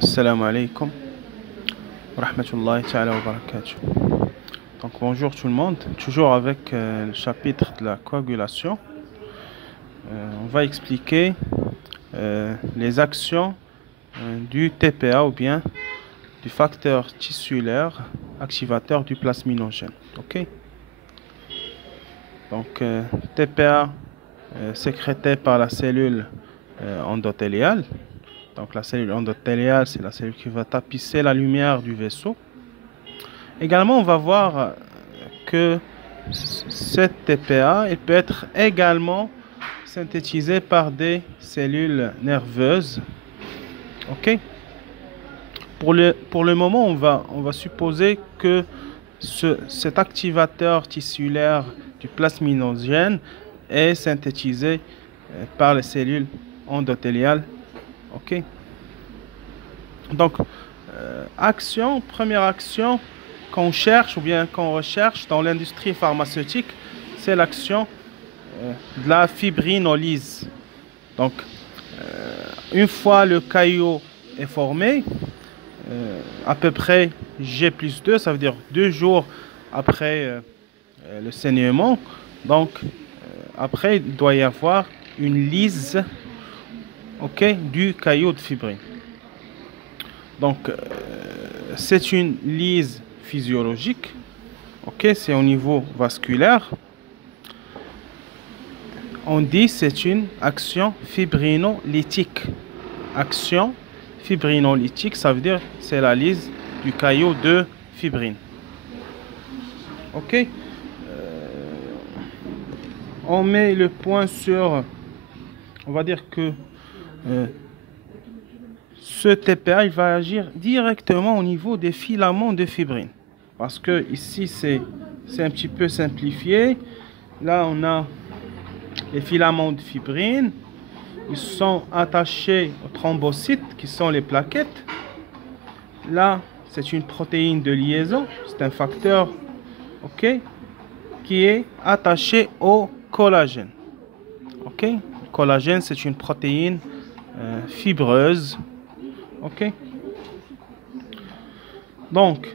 Salam alaikum wa rahmatullahi ta'ala wa barakatuh. Donc bonjour tout le monde, toujours avec le chapitre de la coagulation. On va expliquer les actions du TPA ou bien du facteur tissulaire activateur du plasminogène. Ok. Donc TPA sécrété par la cellule endothéliale. Donc la cellule endothéliale, c'est la cellule qui va tapisser la lumière du vaisseau. Également, on va voir que cette TPA elle peut être également synthétisée par des cellules nerveuses. Ok. Pour le moment, on va supposer que cet activateur tissulaire du plasminogène est synthétisé par les cellules endothéliales. Ok. Donc, première action qu'on cherche ou bien qu'on recherche dans l'industrie pharmaceutique, c'est l'action de la fibrinolyse. Donc, une fois le caillot est formé, à peu près G+2, ça veut dire 2 jours après le saignement. Donc, après, il doit y avoir une lyse, du caillot de fibrine. Donc, c'est une lyse physiologique. C'est au niveau vasculaire. On dit c'est une action fibrinolytique. Action fibrinolytique, ça veut dire c'est la lyse du caillot de fibrine. On met le point sur, on va dire que ce TPA il va agir directement au niveau des filaments de fibrine. Parce que ici, c'est un petit peu simplifié. Là, on a les filaments de fibrine. Ils sont attachés aux thrombocytes, qui sont les plaquettes. Là, c'est une protéine de liaison. C'est un facteur, qui est attaché au collagène. Le collagène, c'est une protéine fibreuse. Donc,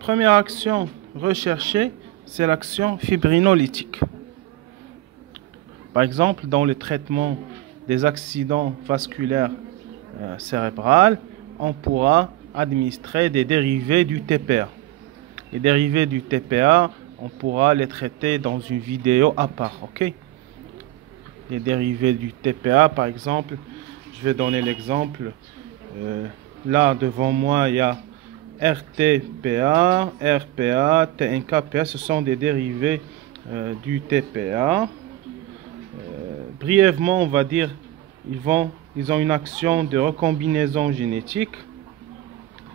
première action recherchée, c'est l'action fibrinolytique. Par exemple, dans le traitement des accidents vasculaires cérébraux, on pourra administrer des dérivés du TPA. Les dérivés du TPA, on pourra les traiter dans une vidéo à part. Les dérivés du TPA, par exemple, je vais donner l'exemple. Là, devant moi, il y a RTPA, RPA, TNKPA. Ce sont des dérivés du TPA. Brièvement, on va dire, ils ont une action de recombinaison génétique.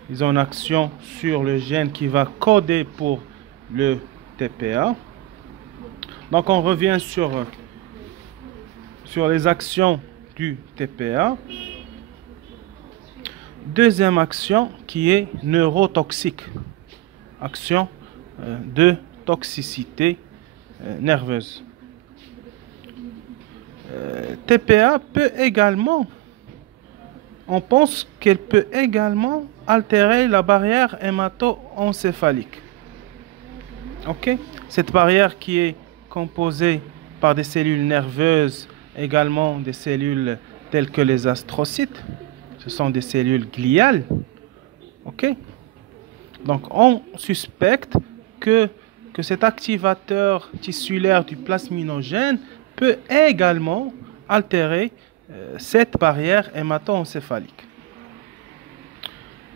Ils ont une action sur le gène qui va coder pour le TPA. Donc, on revient sur les actions du TPA. Deuxième action qui est neurotoxique. Action de toxicité nerveuse. TPA peut également, on pense qu'elle peut également altérer la barrière hémato-encéphalique. Cette barrière qui est composée par des cellules nerveuses, également des cellules telles que les astrocytes. Ce sont des cellules gliales. Donc, on suspecte que cet activateur tissulaire du plasminogène peut également altérer cette barrière hémato-encéphalique.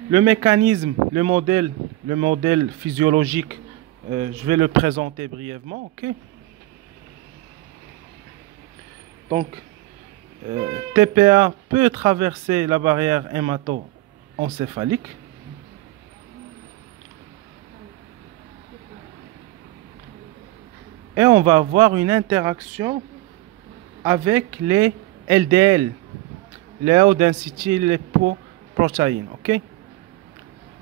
Le mécanisme, le modèle physiologique, je vais le présenter brièvement. Donc, TPA peut traverser la barrière hémato-encéphalique. Et on va avoir une interaction avec les LDL, Low Density Lipoproteins.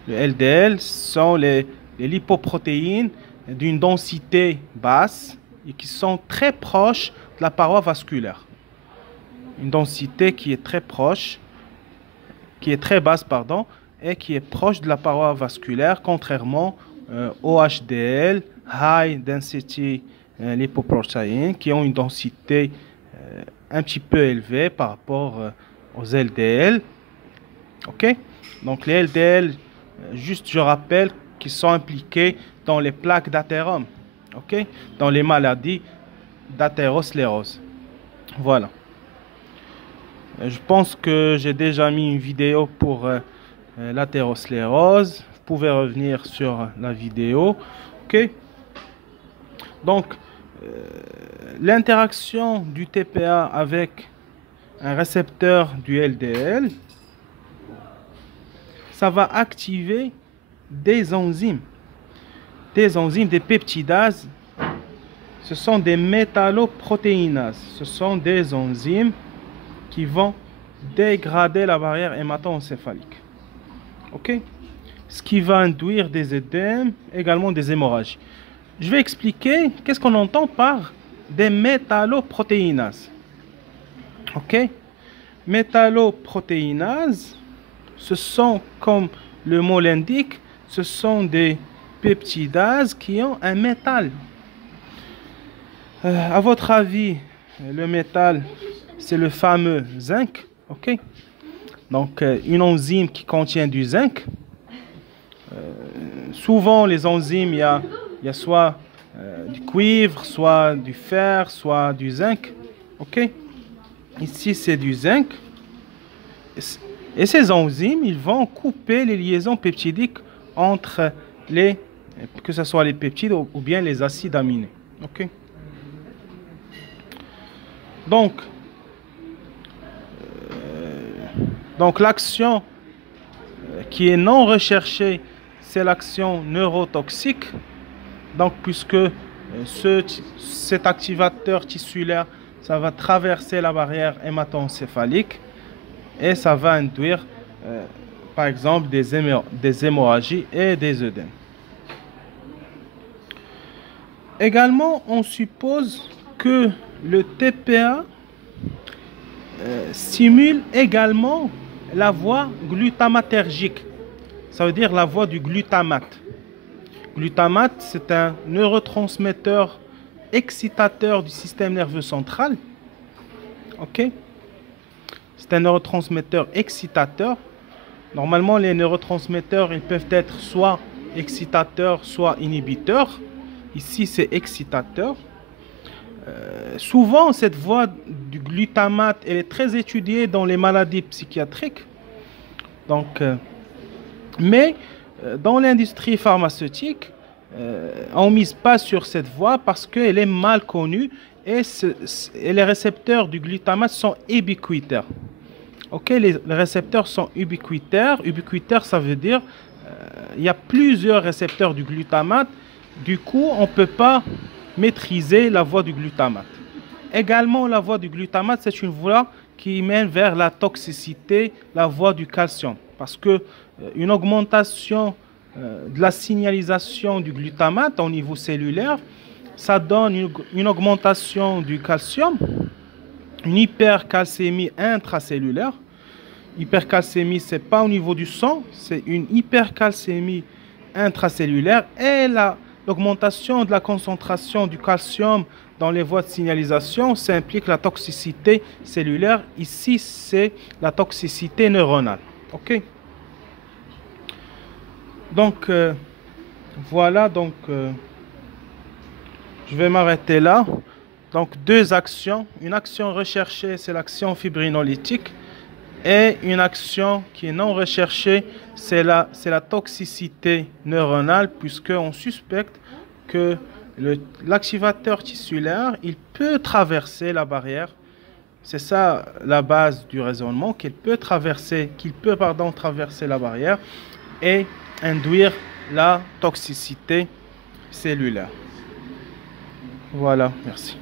Les LDL sont les lipoprotéines d'une densité basse et qui sont très proches de la paroi vasculaire. Une densité qui est très proche, qui est très basse, pardon, et qui est proche de la paroi vasculaire, contrairement au HDL, High Density Lipoproteins, qui ont une densité un petit peu élevée par rapport aux LDL. Ok? Donc les LDL, juste je rappelle, qui sont impliqués dans les plaques d'athérome, ok? Dans les maladies d'athérosclérose. Voilà. Je pense que j'ai déjà mis une vidéo pour l'athérosclérose. Vous pouvez revenir sur la vidéo. Ok. Donc, l'interaction du TPA avec un récepteur du LDL, ça va activer des enzymes, des peptidases. Ce sont des métalloprotéinases. Ce sont des enzymes qui vont dégrader la barrière hémato-encéphalique. Ok? Ce qui va induire des œdèmes, également des hémorragies. Je vais expliquer qu'est-ce qu'on entend par des métalloprotéinases. Ok? Métalloprotéinases, ce sont, comme le mot l'indique, ce sont des peptidases qui ont un métal. À votre avis, le métal, c'est le fameux zinc. Ok? Donc, une enzyme qui contient du zinc. Souvent, les enzymes, il y a soit du cuivre, soit du fer, soit du zinc. Ok? Ici, c'est du zinc. Et ces enzymes, ils vont couper les liaisons peptidiques entre que ce soit les peptides ou bien les acides aminés. Ok? Donc l'action qui est non recherchée, c'est l'action neurotoxique. Donc, puisque cet activateur tissulaire, ça va traverser la barrière hémato-encéphalique et ça va induire, par exemple, des hémorragies et des œdèmes. Également, on suppose que le TPA stimule également la voie glutamatergique. Ça veut dire la voie du glutamate. Glutamate, c'est un neurotransmetteur excitateur du système nerveux central. Ok? C'est un neurotransmetteur excitateur. Normalement, les neurotransmetteurs, ils peuvent être soit excitateurs, soit inhibiteurs. Ici, c'est excitateur. Souvent, cette voie du glutamate, elle est très étudiée dans les maladies psychiatriques. Donc, mais dans l'industrie pharmaceutique, on ne mise pas sur cette voie parce qu'elle est mal connue et les récepteurs du glutamate sont ubiquitaires. Ok, les récepteurs sont ubiquitaires. Ubiquitaire, ça veut dire il y a plusieurs récepteurs du glutamate. Du coup, on ne peut pas maîtriser la voie du glutamate. Également, la voie du glutamate, c'est une voie qui mène vers la toxicité, la voie du calcium. Parce que une augmentation de la signalisation du glutamate au niveau cellulaire, ça donne une augmentation du calcium, une hypercalcémie intracellulaire. Hypercalcémie, ce n'est pas au niveau du sang, c'est une hypercalcémie intracellulaire et l'augmentation de la concentration du calcium dans les voies de signalisation, ça implique la toxicité cellulaire. Ici, c'est la toxicité neuronale. OK? Donc, voilà, donc, je vais m'arrêter là. Donc, deux actions. Une action recherchée, c'est l'action fibrinolytique. Et une action qui est non recherchée, c'est la toxicité neuronale, puisqu'on suspecte que l'activateur tissulaire, il peut traverser la barrière. C'est ça la base du raisonnement, qu'il peut traverser la barrière et induire la toxicité cellulaire. Voilà, merci.